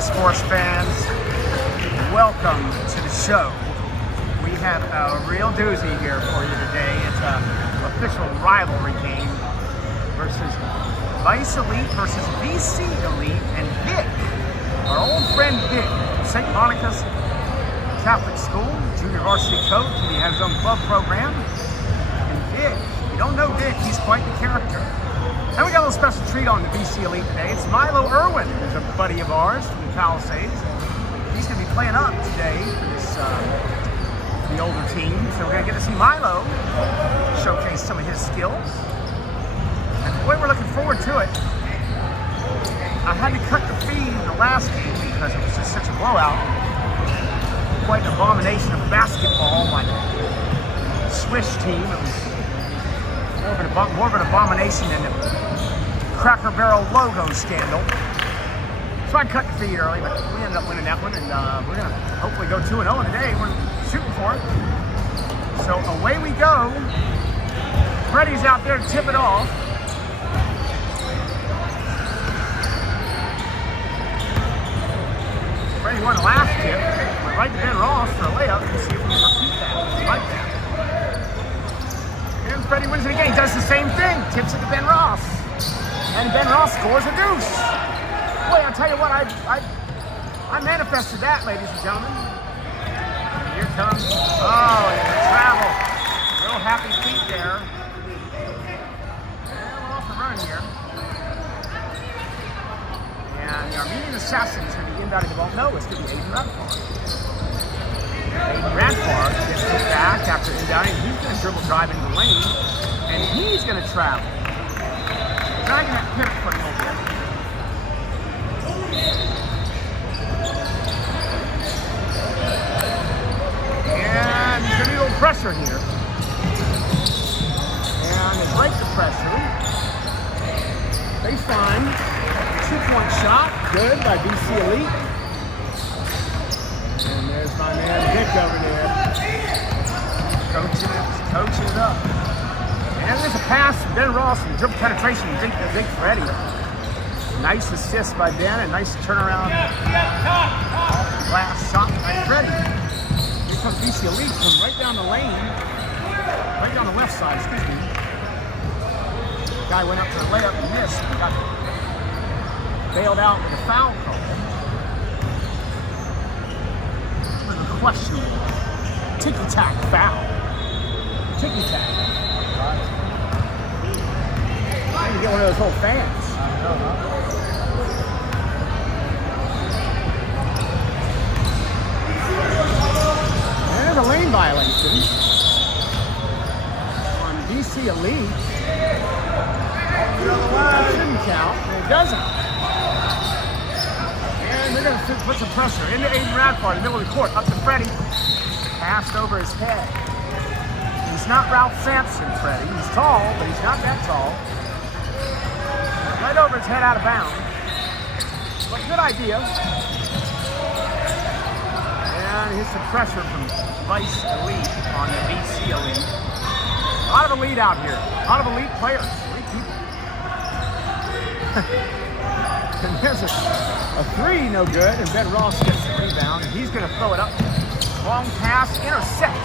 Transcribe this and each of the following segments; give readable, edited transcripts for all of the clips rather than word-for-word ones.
sports fans, welcome to the show. We have a real doozy here for you today. It's an official rivalry game versus Vice Elite versus BC Elite, and Vic, our old friend Vic, St. Monica's Catholic School, junior varsity coach, and he has his own club program. And Vic, if you don't know Vic, he's quite the character. And we got a little special treat on the BC Elite today. It's Milo Irwin, who's a buddy of ours from the Palisades. He's going to be playing up today for this, the older team. So we're going to get to see Milo showcase some of his skills. And boy, we're looking forward to it. I had to cut the feed in the last game because it was just such a blowout. Quite an abomination of basketball by the Swish team. It was more of an abomination than the Cracker Barrel logo scandal. So I cut the feed early, but we ended up winning that one, and we're going to hopefully go 2-0 today. We're shooting for it. So away we go. Freddy's out there to tip it off. Freddy won the last tip. Went right to Ben Ross for a layup. Let's see if we can repeat that. We like that. And Freddy wins it again. He does the same thing. Tips it to Ben Ross. And Ben Ross scores a deuce. Boy, I'll tell you what, I manifested that, ladies and gentlemen. Here comes, oh, and the travel. Real happy feet there. And we're off the run here. And our median assassin is going to be inbounding the ball. No, it's going to be Aiden Radfar. Aiden Radfar gets it back after inbounding. He's going to dribble drive into the lane. And he's going to travel. Dragging that pivot foot a little bit. And he's going to need a little pressure here. And they break the pressure. Baseline. 2-point shot. Good by BC Elite. And there's my man Vic over there. Coaching it up. And there's a pass from Ben Ross and dribble penetration to Big Freddy. Nice assist by Ben, and nice turnaround glass shot by Freddy. Here comes BC Elite from right down the lane, right down the left side, excuse me. Guy went up to the layup and missed, and got bailed out with a foul call. With a questionable ticky-tack foul. Ticky-tack. You get one of those whole fans. And there's a lane violation on BC Elite. It shouldn't count, and it doesn't. And they're going to put some pressure into Aiden Radfar in the middle of the court, up to Freddy. Passed over his head. He's not Ralph Sampson, Freddy. He's tall, but he's not that tall. Right over his head out of bounds. But good idea. And here's some pressure from Vice Elite on the BC Elite. A lot of elite out here. A lot of elite players. Elite people. And there's a three, no good. And Ben Ross gets the rebound. And he's going to throw it up. Long pass, intercept.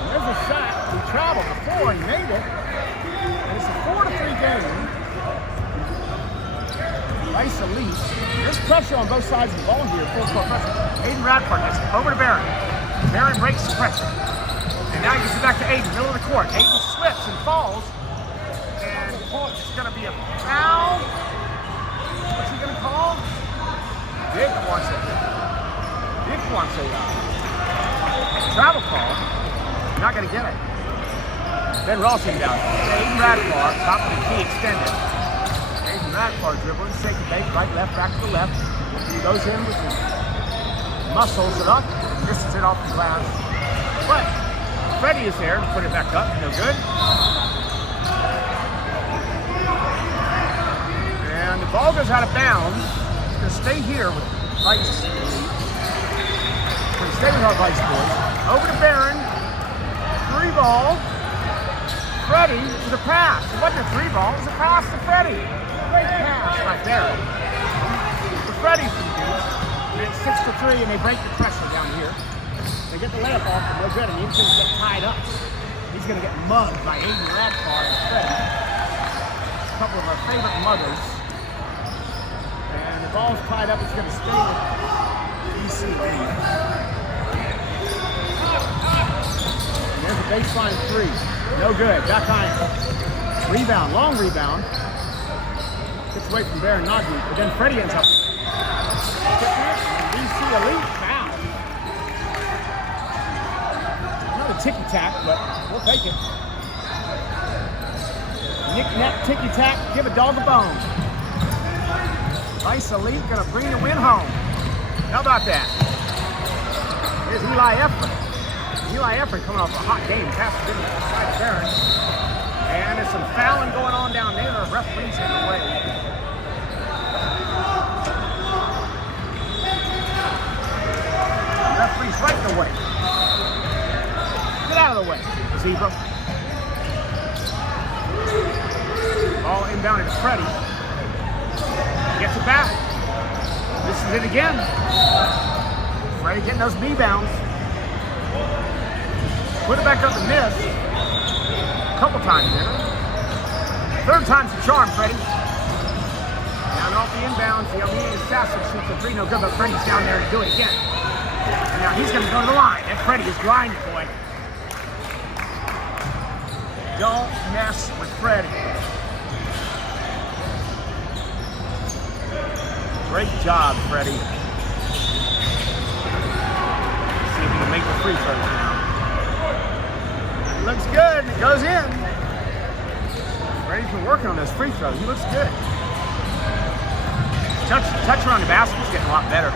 And there's a shot. He traveled before he made it. And it's a 4-3 game. Vice Elite. There's pressure on both sides of the ball here. Full court pressure. Aiden Radfar gets it over to Barron. Barron breaks the pressure. And now he gets it back to Aiden, middle of the court. Aiden slips and falls. And it's going to be a foul. What's he going to call? Vic wants it. Vic wants a travel call. Not going to get it. Ben Ross down. Aiden Radfar, top of the key extended. Aiden Radfar dribbling, shake and bake, right, left, back to the left. He goes in with his muscles it up, misses it off the glass. But Freddy is there to put it back up, no good. And the ball goes out of bounds. It's going to stay here with Vice. We're going to stay with our Vice boys. Over to Barron. 3 ball. Freddy with a pass. It wasn't a 3-ball, it was a pass to Freddy. Great pass right there. For Freddy for the Deuce. And it's 6-3, and they break the pressure down here. They get the layup off, but no good. I mean, he's going to get tied up. He's going to get mugged by Aiden Radfar and Freddy. A couple of our favorite muggers. And the ball's tied up. It's going to stay with DC lead. And there's a baseline 3. No good. Back line. Rebound. Long rebound. Gets away from Bear and Naghdi. But then Freddy ends up. DC elite foul. Another ticky-tack, but we'll take it. Knick-knack, ticky-tack, give a dog a bone. Vice elite gonna bring the win home. How about that? Here's Eli Efron. Eli Efron coming off a hot game. Passes it inside of Barron. And there's some fouling going on down there. The referee's in the way. Referee's right in the way. Get out of the way, Zebra. Ball inbounded to Freddy. Gets it back. This is it again. Freddy getting those rebounds. Put it back up and miss. A couple times there. Third time's the charm, Freddy. Down off the inbounds. The Armenian assassin shoots a 3, no good, but Freddy's down there to do it again. And now he's going to go to the line. And Freddy is grinding, boy. Don't mess with Freddy. Great job, Freddy. Let's see if he can make the free throws now. Looks good, and it goes in. Freddy's been working on those free throws. He looks good. Touch around the basket is getting a lot better.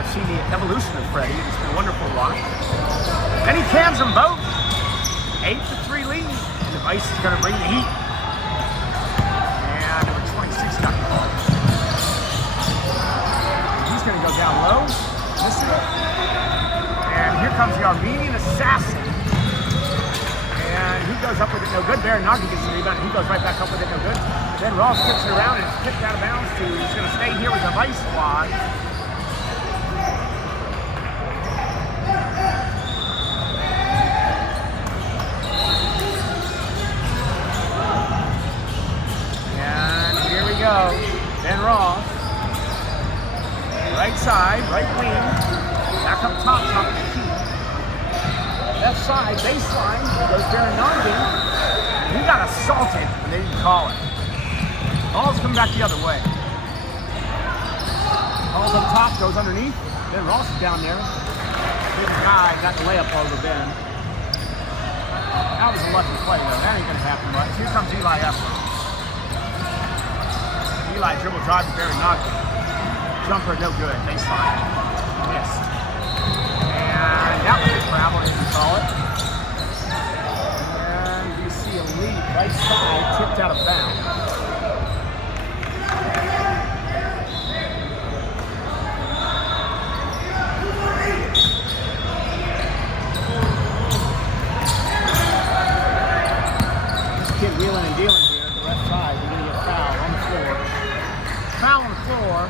I've seen the evolution of Freddy. It's been wonderful to watch. And he cans them both. 8-3 lead. And the Vice is going to bring the heat. And number 26 got the ball. He's going to go down low. Missing it. And here comes the Armenian assassin. And he goes up with it, no good. Baron Naghdi gets the rebound. He goes right back up with it, no good. Then Ross kicks it around and it's kicked out of bounds to, he's going to stay here with the Vice squad. And here we go. Ben Ross. Right side, right wing. Back up top of the key. Left side, baseline, goes Baron Naghdi. He got assaulted, and they didn't call it. Ball's coming back the other way. Ball's up top, goes underneath. Then Ross is down there. Big guy, got the layup over Ben. That was a lucky play, though. That ain't going to happen much. Here comes Eli Efron. Eli dribble drive to Baron Naghdi. Jumper, no good. Baseline. Missed. And that was a travel, as you call it. And you see a lead right side, tipped out of bounds. This kid wheeling and dealing here, the left side. We're going to get a foul on the floor. Foul on the floor.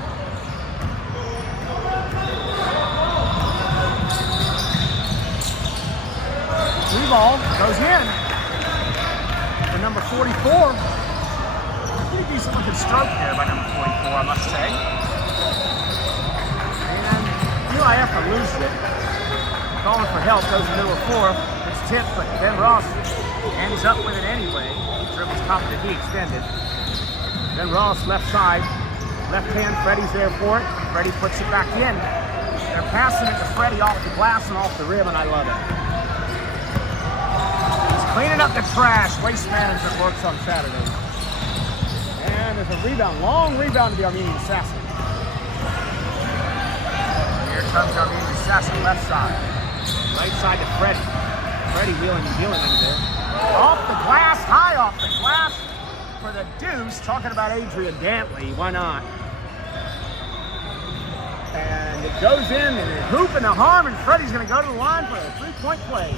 Ball goes in for number 44. Pretty decent looking stroke there by number 44, I must say. And Eli Efron loses it. Calling for help, goes to middle of 4. It's tipped, but Ben Ross ends up with it anyway. He dribbles top of the D extended. Ben Ross left side, left hand, Freddy's there for it. Freddy puts it back in. They're passing it to Freddy off the glass and off the rim, and I love it. Cleaning up the trash. Waste management works on Saturdays. And there's a rebound. Long rebound to the Armenian assassin. Here comes the Armenian assassin left side. Right side to Freddy. Freddy wheeling and dealing under there. Off the glass. High off the glass for the deuce. Talking about Adrian Dantley. Why not? And it goes in and a hoop and a harm. And Freddy's going to go to the line for a 3-point play.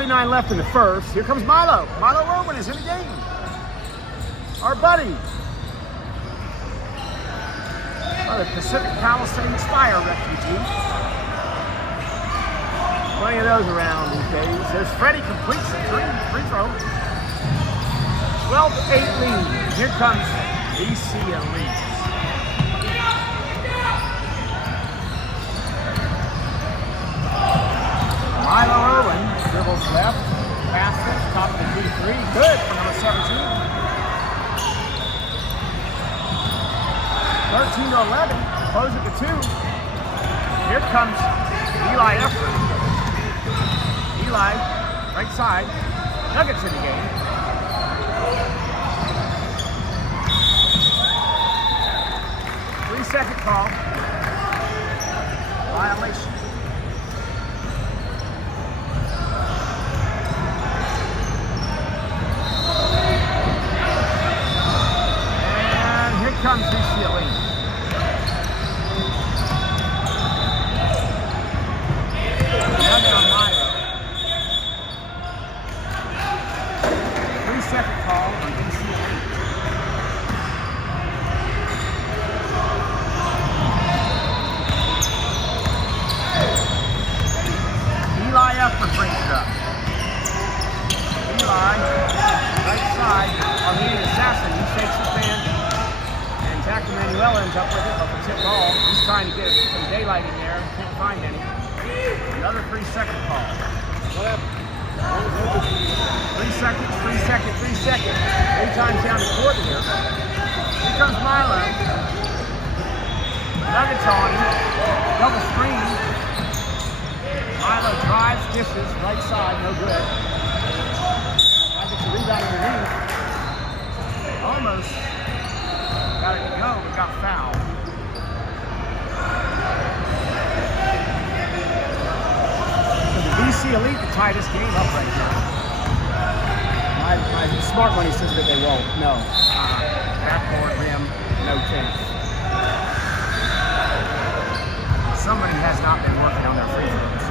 2:49 left in the first. Here comes Milo. Milo Irwin is in the game. Our buddy. The Pacific Palisades fire refugee. Plenty of those around these days. There's Freddy, completes the free throw. 12-8 lead. Here comes BC Elite. Milo Irwin dribbles left, passes, top of the D3. Good for number 17. 13-11, close it to 2. Here comes Eli Efron. Eli, right side. Nuggets in the game. Three-second call. Violation. And here comes UCLA. Zack Emanuel ends up with it, but the tip ball. He's trying to get some daylight in there. Can't find any. Another 3-second call. What happened? 3 seconds, 3 seconds, 3 seconds. 3 times down the court here. Here comes Milo. Nuggets on him. Double screen. Milo drives, dishes, right side, no good. I get the rebound underneath. Almost got it to go, but got fouled. So the BC Elite to tie this game up right now. My smart money says that they won't. No. Backboard rim, no chance. Somebody has not been working on their free throws.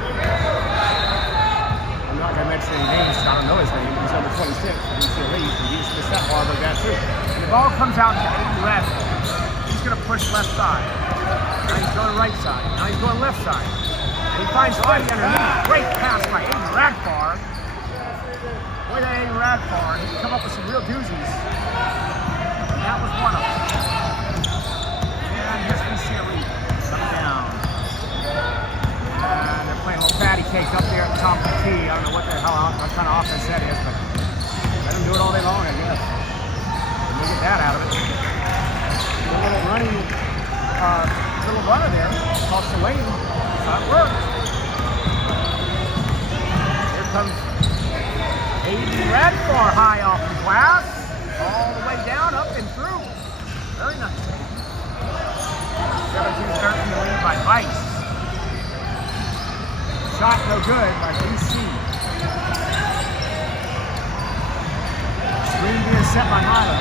I'm not going to mention any names, I don't know his name, but he's number 26 for BC Elite, and he just missed that bar, but that too. And the ball comes out to Aiden Radfar. He's going to push left side. Now he's going right side. Now he's going left side. And he finds Freddy underneath. Great pass by Aiden Radfar. Boy, that Aiden Radfar, he can come up with some real doozies. And that was one of them. And here's BC Elite. Coming down. And they're playing a little patty cake up there at the top of the key. I don't know what kind of offense that is, but let them do it all day long, I guess. We'll get that out of it. A little running, little runner there. Across the lane. That's how it works. Here comes Aiden Radfar high off the glass. All the way down, up and through. Very nice. 17-13 lead by Vice. Shot no good by BC. Screen being set by Milo.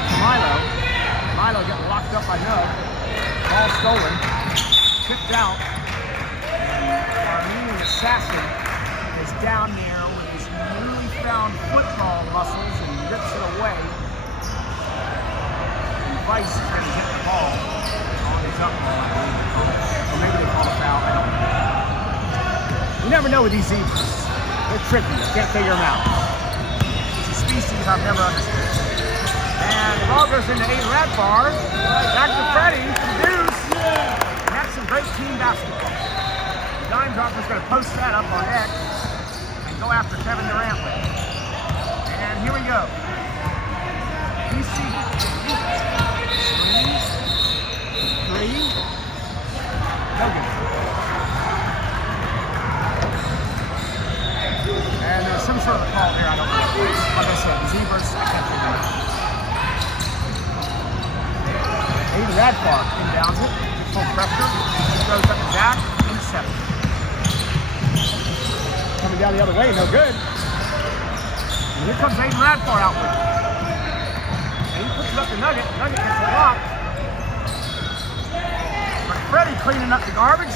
Milo getting locked up by Nug. Ball stolen. Tipped out. Our Armenian assassin is down there with his newly found football muscles and rips it away. And Vice is going to hit the ball. On his up. Or maybe they call a foul. I don't know. You never know with these zebras. They're tricky. You can't figure them out. It's a species I've never understood. And the ball goes into Aiden Radfar. Back to Freddy. Deuce. And that's some great team basketball. The dime dropper's going to post that up on X and go after Kevin Durant with it. And here we go. BC. 3. No good. And there's some sort of a call here, I don't know. Like I said, zebras, I can't figure it out. Aiden Radfar inbounds it, full pressure, throws up to Zack, intercepted. Coming down the other way, no good. And here comes Aiden Radfar out with it. And he puts it up to Nugget, Nugget gets it blocked. But Freddy cleaning up the garbage.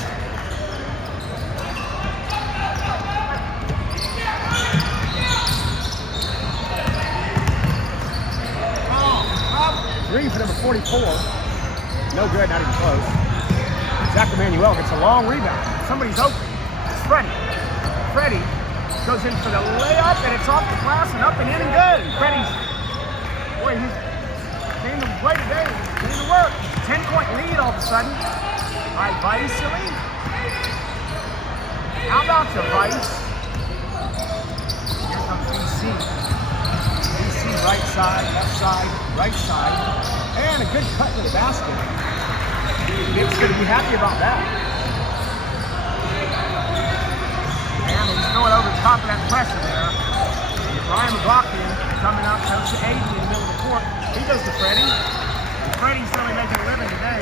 Green for number 44. No good, not even close. Zack Emanuel gets a long rebound. Somebody's open. It's Freddy. Freddy goes in for the layup, and it's off the glass and up and in and good. And Freddy's, boy, he's came to play today. Came to work. 10-point lead all of a sudden. All right, Vice Elite. How about the Vice? Here comes BC. BC right side, left side, right side. And a good cut to the basket. Nick's going to be happy about that. And he's throwing over the top of that pressure there. Ryan Maghakian coming up, goes to Aiden in the middle of the court. He goes to Freddy. Freddy's really making a living today.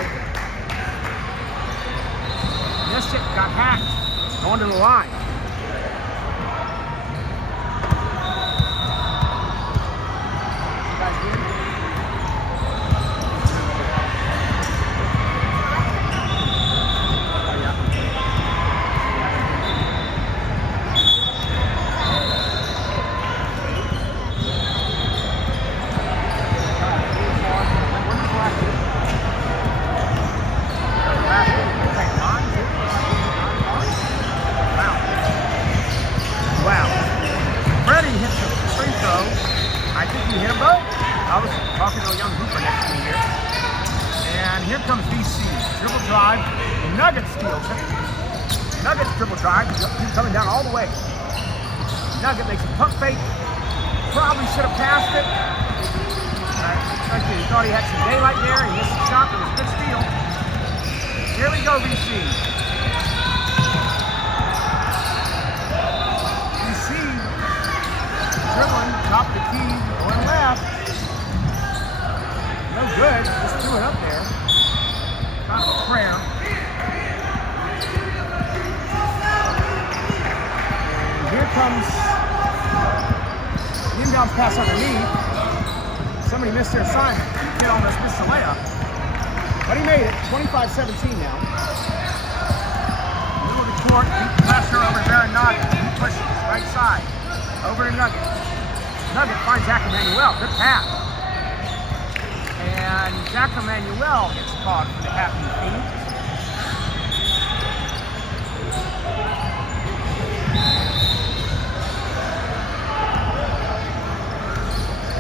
Missed it, got hacked. Going to the line. You guys good? Nugget steals it. Nugget's dribble drive. He's coming down all the way. Nugget makes a pump fake. Probably should have passed it. He thought he had some daylight there. He missed the shot. It was a good steal. Here we go, BC. BC dribbling, top of the key, going left. No good. Just threw it up there. Kind of a prayer. Here comes the inbound pass underneath. Somebody missed their assignment. Kid almost missed the layup. But he made it. 25-17 now. Middle of the court. Deep pressure over there and Naghdi. He pushes right side. Over to Nugget. Nugget finds Zack Emanuel. Good pass. And Zack Emanuel gets caught for the happy feet.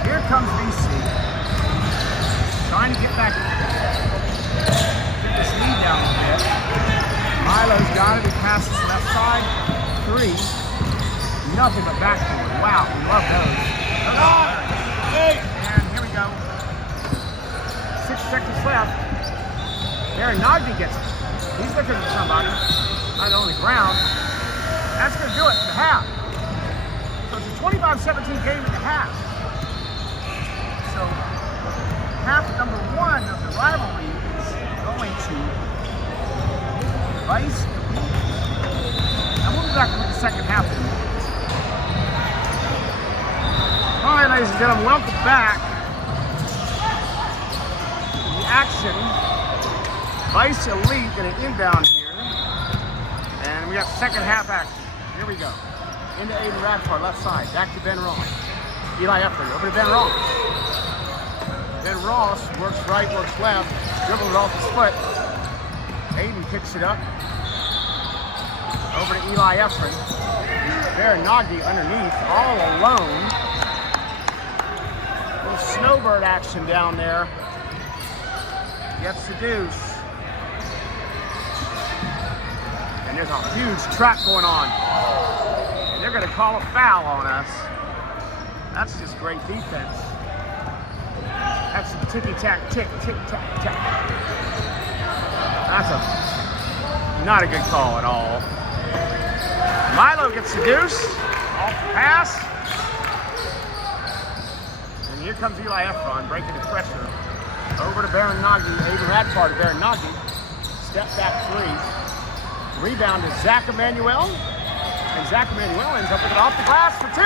Here comes BC, trying to get back, get this lead down a bit. Milo's got it, he passes left side, 3, nothing but backboard. Wow, we love those. And here we go. 6 seconds left. There, Naghdi gets it. He's looking at somebody, not on the ground. That's going to do it in the half. So it's a 25-17 game in the half. So half number 1 of the rivalry is going to Vice. And we'll be back with the second half in a minute. All right, ladies and gentlemen, welcome back to the action. Vice Elite going to inbound here. And we got second half action. Here we go. Into Aiden Radfar, left side. Back to Ben Ross. Eli Efron, over to Ben Ross. Ben Ross works right, works left, dribbles off his foot. Aiden picks it up. Over to Eli Efron. There, Naghdi underneath, all alone. Little snowbird action down there. Gets the deuce. And there's a huge trap going on. And they're going to call a foul on us. That's just great defense. That's some ticky-tack, tick, tick-tack-tack. That's not a good call at all. Milo gets the deuce. Off the pass. And here comes Eli Efron breaking the pressure. Over to Naghdi. Aiden Radfar to Naghdi. Step back 3. Rebound to Zack Emanuel. And Zack Emanuel ends up with it off the glass for 2.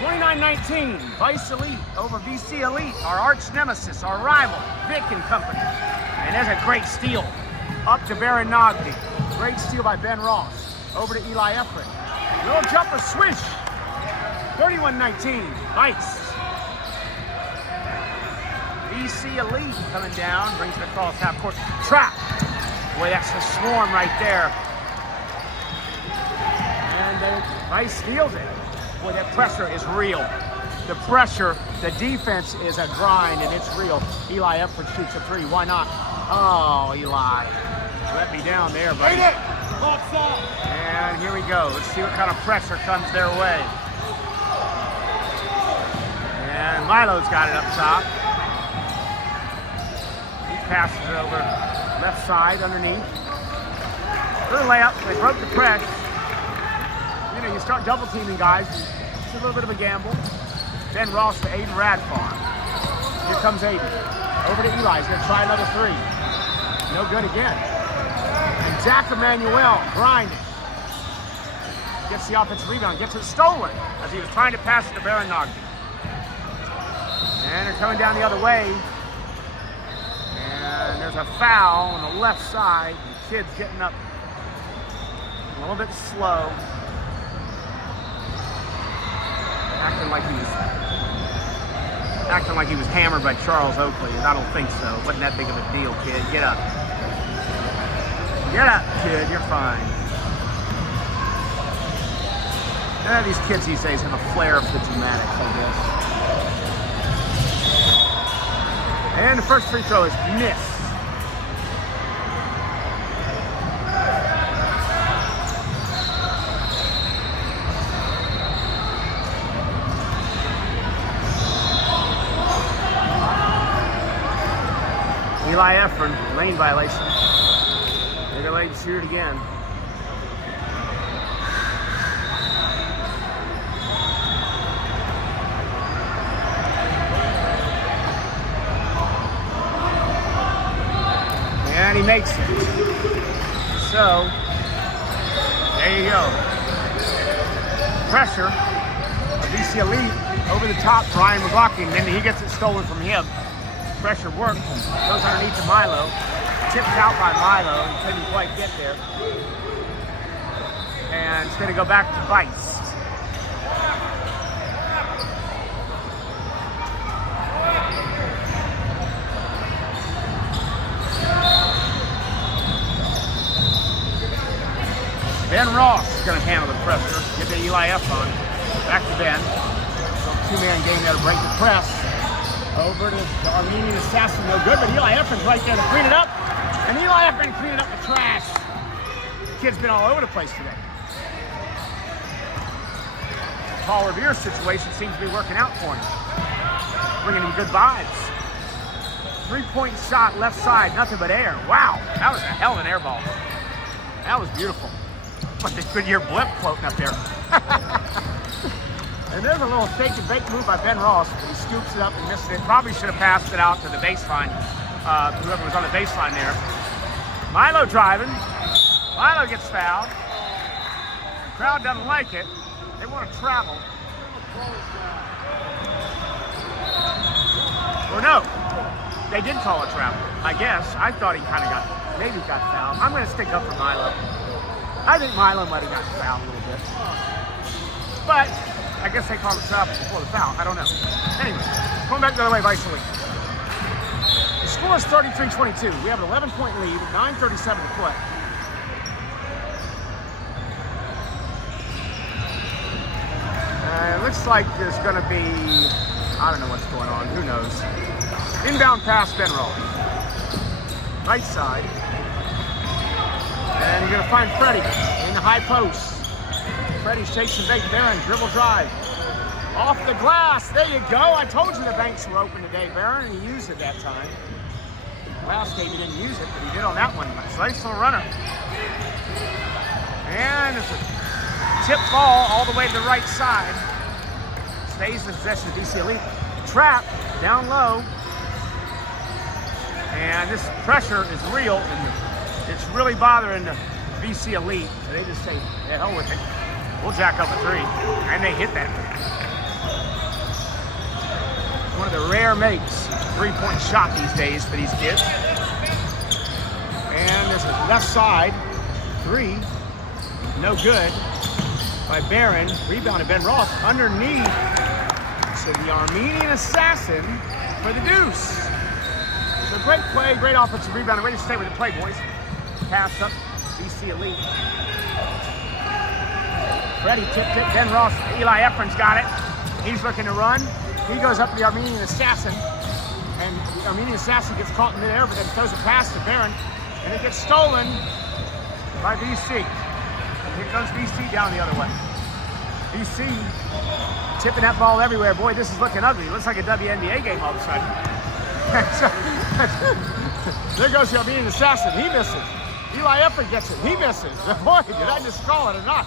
29-19, Vice Elite over BC Elite, our arch nemesis, our rival, Vic and company. And there's a great steal up to Naghdi. Great steal by Ben Ross. Over to Eli Efron. Little jumper swish. 31-19, Vice. BC Elite coming down, brings it across half court. Trap. Boy, that's the swarm right there. And Vice steals it. Boy, that pressure is real. The pressure, the defense is a grind, and it's real. Eli Efron shoots a three. Why not? Oh, Eli. Let me down there, buddy. And here we go. Let's see what kind of pressure comes their way. And Milo's got it up top. He passes it over left side underneath. Good layup. They broke the press. You know, you start double teaming guys. It's a little bit of a gamble. Ben Ross to Aiden Radfar. Here comes Aiden. Over to Eli. He's going to try another three. No good again. And Zack Emanuel grinding. Gets the offensive rebound. Gets it stolen as he was trying to pass it to Naghdi. And they're coming down the other way. And there's a foul on the left side. The kid's getting up a little bit slow. Acting like he was hammered by Charles Oakley. I don't think so. It wasn't that big of a deal, kid. Get up. Get up, kid. You're fine. These kids these days have a flair for the dramatics, I guess. And the first free throw is missed. Eli Efron, lane violation. They're gonna let you shoot it again. And he makes it. So, there you go. Pressure of BC Elite over the top, Brian Maghakian, then he gets it stolen from him. Pressure works, goes underneath to Milo, tipped out by Milo, he couldn't quite get there. And it's gonna go back to Vice. Ben Ross is gonna handle the pressure, get to Eli Efron, back to Ben. So two-man game there to break the press. Over to the Armenian assassin, no good, but Eli Efron's right there to clean it up. And Eli Efron cleaning up the trash. The kid's been all over the place today. Paul Revere's situation seems to be working out for him. Bringing him good vibes. Three-point shot, left side, nothing but air. Wow, that was a hell of an air ball. That was beautiful. Like the Goodyear blimp floating up there. And there's a little fake and bake move by Ben Ross. He scoops it up and misses it. Probably should have passed it out to the baseline, whoever was on the baseline there. Milo driving. Milo gets fouled. The crowd doesn't like it. They want to travel. Or no, they did call it travel, I guess. I thought he kind of maybe got fouled. I'm going to stick up for Milo. I think Milo might have gotten fouled a little bit. But I guess they called it travel before the foul. I don't know. Anyway, going back the other way, Vice Elite. The score is 33-22. We have an 11-point lead, 9:37 to play. It looks like there's going to be, I don't know what's going on. Who knows? Inbound pass, Ben Ross. Right side. And you're going to find Freddy in the high post. Freddy's chasing bait there and dribble drive. Off the glass, there you go. I told you the banks were open today, Baron, and he used it that time. Last game he didn't use it, but he did on that one. Nice little runner. And it's a tip ball all the way to the right side. Stays in possession of BC Elite. Trap, down low. And this pressure is real, and it's really bothering the BC Elite. So they just say, the hell with it. We'll jack up a three. And they hit that. One of the rare makes. Three-point shot these days for these kids. And this is left side. Three. No good. By Barron. Rebounded Ben Ross. Underneath. So the Armenian assassin for the deuce. So great play, great offensive rebound. Ready to stay with the play, boys. Pass up, BC elite. Freddy tipped it, Ben Ross, Eli Efron's got it. He's looking to run. He goes up to the Armenian assassin, and the Armenian assassin gets caught in midair, but then throws a pass to Barron, and it gets stolen by BC. And here comes BC down the other way. BC tipping that ball everywhere. Boy, this is looking ugly. It looks like a WNBA game all of a sudden. There goes the Armenian assassin. He misses. Eli Efron gets it. He misses. Boy, did I just call it or not?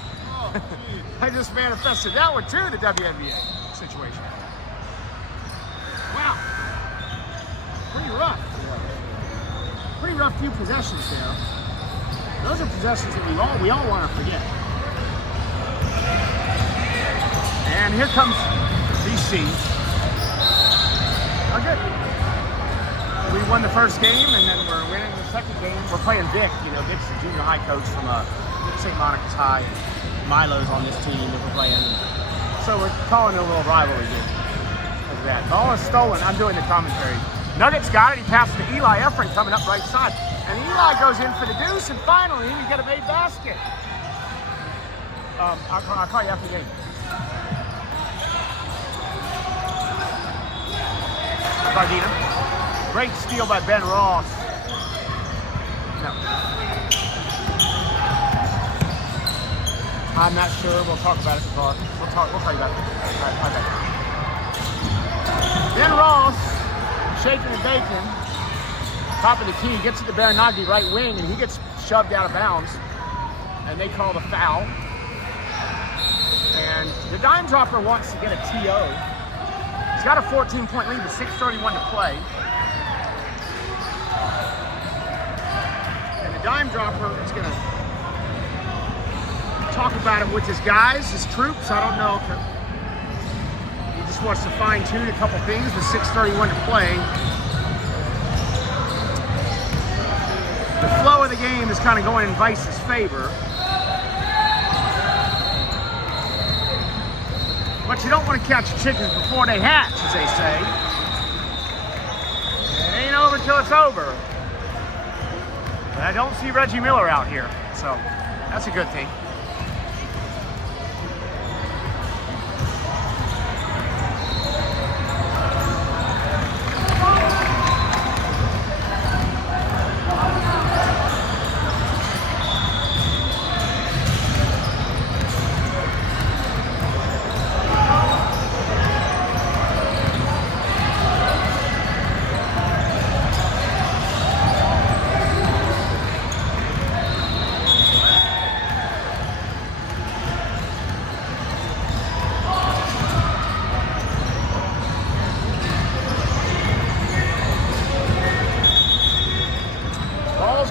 I just manifested that one too, the WNBA situation. Wow. Pretty rough. Pretty rough few possessions there. Those are possessions that we all want to forget. And here comes BC. Oh, good. We won the first game, and then we're winning the second game. We're playing Vic. You know, Vic's the junior high coach from St. Monica's High. Milo's on this team that we're playing. So we're calling it a little rivalry game. Look at that. Ball is stolen. I'm doing the commentary. Nuggets got it. He passes to Eli Efron coming up right side. And Eli goes in for the deuce, and finally we get a made basket. I'll call you after the game. Gardena. Great steal by Ben Ross. No. I'm not sure. We'll talk about it in the car. We'll tell you about it. All right, bye. Ben Ross, shaking and baking. Top of the key, gets it to Naghdi right wing, and he gets shoved out of bounds. And they call the foul. And the dime dropper wants to get a TO. He's got a 14-point lead with 6:31 to play. And the dime dropper is going to talk about it with his guys, his troops. I don't know if he just wants to fine-tune a couple things with 6:31 to play. The flow of the game is kind of going in Vice's favor. But you don't want to catch chickens before they hatch, as they say. It ain't over till it's over. But I don't see Reggie Miller out here, so that's a good thing.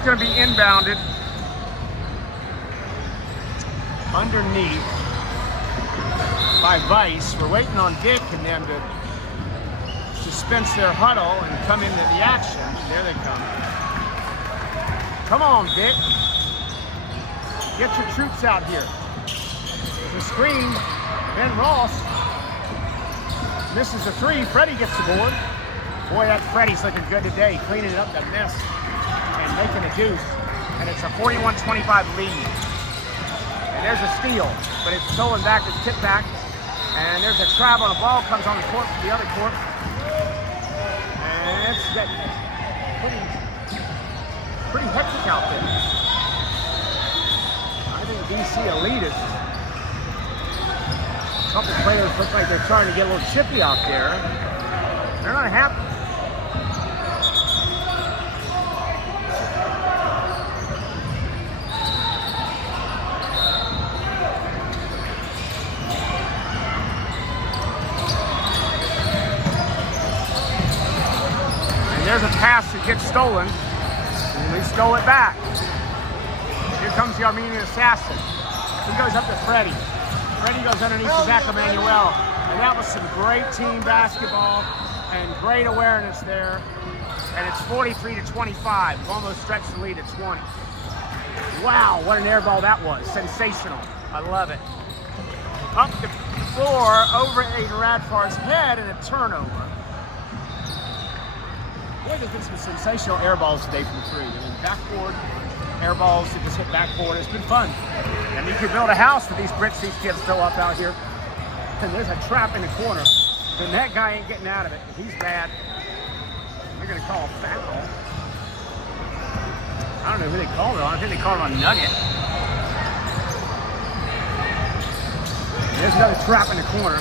Going to be inbounded underneath by Vice. We're waiting on Dick and them to dispense their huddle and come into the action. There they come. Come on, Dick. Get your troops out here. The screen. Ben Ross misses the three. Freddy gets the board. Boy, that Freddy's looking good today, cleaning up that mess and making a deuce, and it's a 41-25 lead. And there's a steal, but it's stolen back, it's tipped back, and there's a travel, and the ball comes on the court from the other court, and it's getting pretty hectic out there. I think BC elitist. A couple players look like they're trying to get a little chippy out there. They're not happy. There's a pass that gets stolen, and we stole it back. Here comes the Armenian assassin. He goes up to Freddy. Freddy goes underneath to Zack Emanuel, and that was some great team basketball and great awareness there. And it's 43-25. We've almost stretched the lead at 20. Wow, what an air ball that was. Sensational. I love it. Up the floor over Aiden Radfar's head, and a turnover. Boy, there's been some sensational air balls today from the three. I mean, backboard air balls that just hit backboard. It's been fun. And you can build a house with these bricks these kids throw up out here. And there's a trap in the corner. And that guy ain't getting out of it. He's bad. They're going to call a foul. I don't know who they called it on. I think they called it on Nugget. There's another trap in the corner.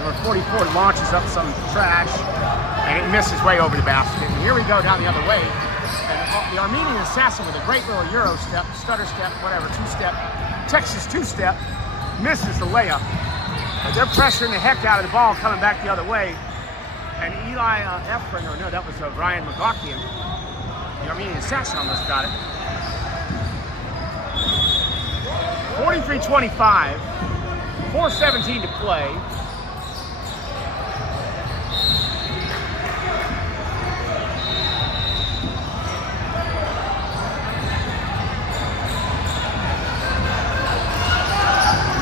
Number 44 launches up some trash, and it misses way over the basket. And here we go down the other way. And the Armenian assassin with a great little Euro step, stutter step, whatever, two-step, Texas two-step, misses the layup. But they're pressuring the heck out of the ball coming back the other way. And Eli Efron, or no, that was Ryan Maghakian. The Armenian assassin almost got it. 43-25, 4:17 to play.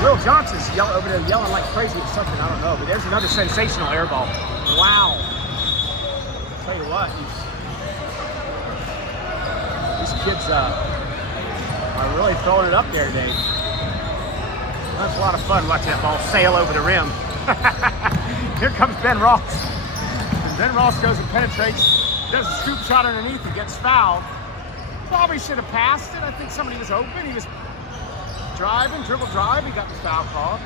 Will Johnson's over there yelling like crazy at something, I don't know, but there's another sensational air ball. Wow. I'll tell you what, these kids are really throwing it up there today. That's a lot of fun watching that ball sail over the rim. Here comes Ben Ross. And Ben Ross goes and penetrates, does a scoop shot underneath and gets fouled. Probably should have passed it. I think somebody was open. He was driving, dribble drive. He got the foul called.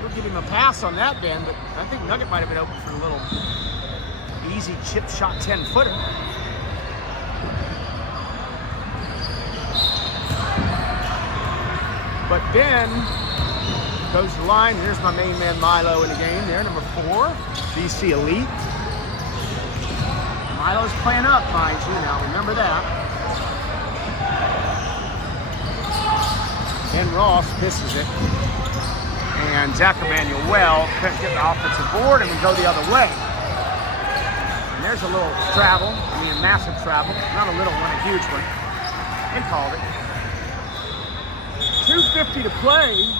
We'll give him a pass on that, Ben, but I think Nugget might have been open for a little easy chip shot 10-footer. But Ben goes to the line. There's my main man Milo in the game there, number 4, BC Elite. Milo's playing up, mind you, now remember that. Ben Ross misses it. And Zack Emanuel couldn't get the offensive board, and we go the other way. And there's a little travel, I mean a massive travel. Not a little one, a huge one. They called it. 2:50 to play.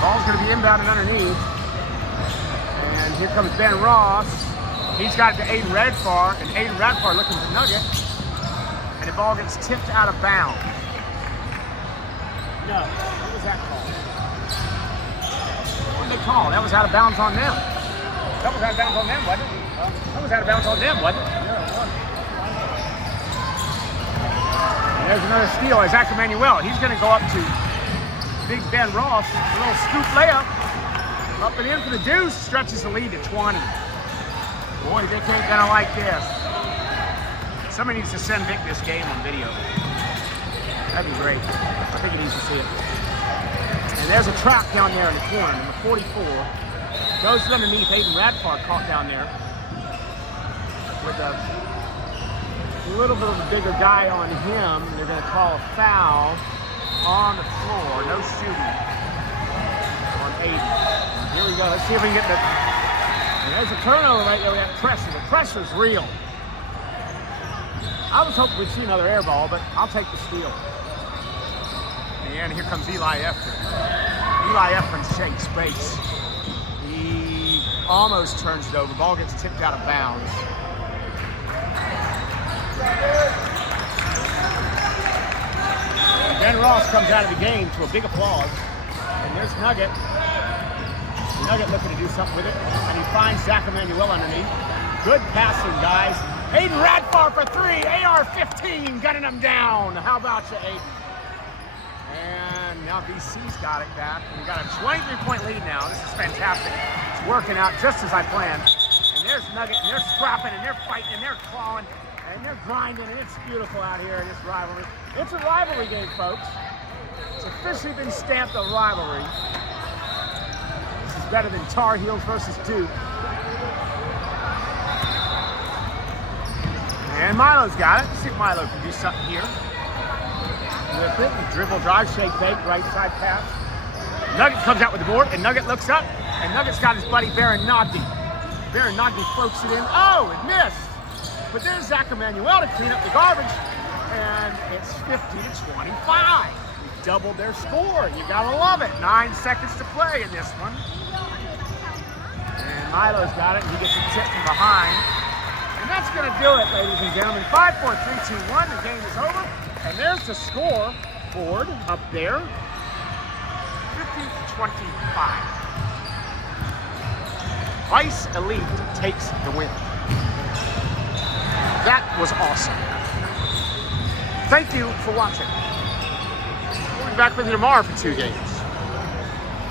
Ball's going to be inbounded underneath. And here comes Ben Ross. He's got it to Aiden Radfar, and Aiden Radfar looking for Nugget. And the ball gets tipped out of bounds. No, what was that called? What did they call? That was out of bounds on them. That was out of bounds on them, wasn't it? That was out of bounds on them, wasn't it? And there's another steal. Zack Emanuel. He's going to go up to Big Ben Ross. A little scoop layup. Up and in for the deuce. Stretches the lead to 20. Boy, Vic ain't gonna like this. Somebody needs to send Vic this game on video. That'd be great. I think he needs to see it. And there's a trap down there in the corner, number 44. Goes underneath. Aiden Radfar caught down there with a little bit of a bigger guy on him. They're gonna call a foul on the floor. No shooting on Aiden. Here we go. Let's see if we can get the... And there's a turnover right there. We have pressure. The pressure's real. I was hoping we'd see another air ball, but I'll take the steal. And here comes Eli Efron. Eli Efron shakes space. He almost turns it over. Ball gets tipped out of bounds. Ben Ross comes out of the game to a big applause. And there's Nugget. Nugget looking to do something with it, and he finds Zack Emanuel underneath. Good passing, guys. Aiden Radfar for 3, AR-15, gunning him down. How about you, Aiden? And now BC's got it back. We got a 23-point lead now. This is fantastic. It's working out just as I planned. And there's Nugget, and they're scrapping, and they're fighting, and they're clawing, and they're grinding, and it's beautiful out here in this rivalry. It's a rivalry game, folks. It's officially been stamped a rivalry. Better than Tar Heels versus Duke. And Milo's got it. Let's see if Milo can do something here. With it, dribble, drive, shake, bake, right side pass. Nugget comes out with the board, and Nugget looks up, and Nugget's got his buddy Naghdi. Naghdi floats it in. Oh, it missed. But there's Zack Emanuel to clean up the garbage. and it's 50-25. We doubled their score. You gotta love it. 9 seconds to play in this one. And Milo's got it. He gets a tip from behind. And that's gonna do it, ladies and gentlemen. 5, 4, 3, 2, 1. The game is over. And there's the score board up there. 50-25. Vice Elite takes the win. That was awesome. Thank you for watching. We'll be back with you tomorrow for 2 games.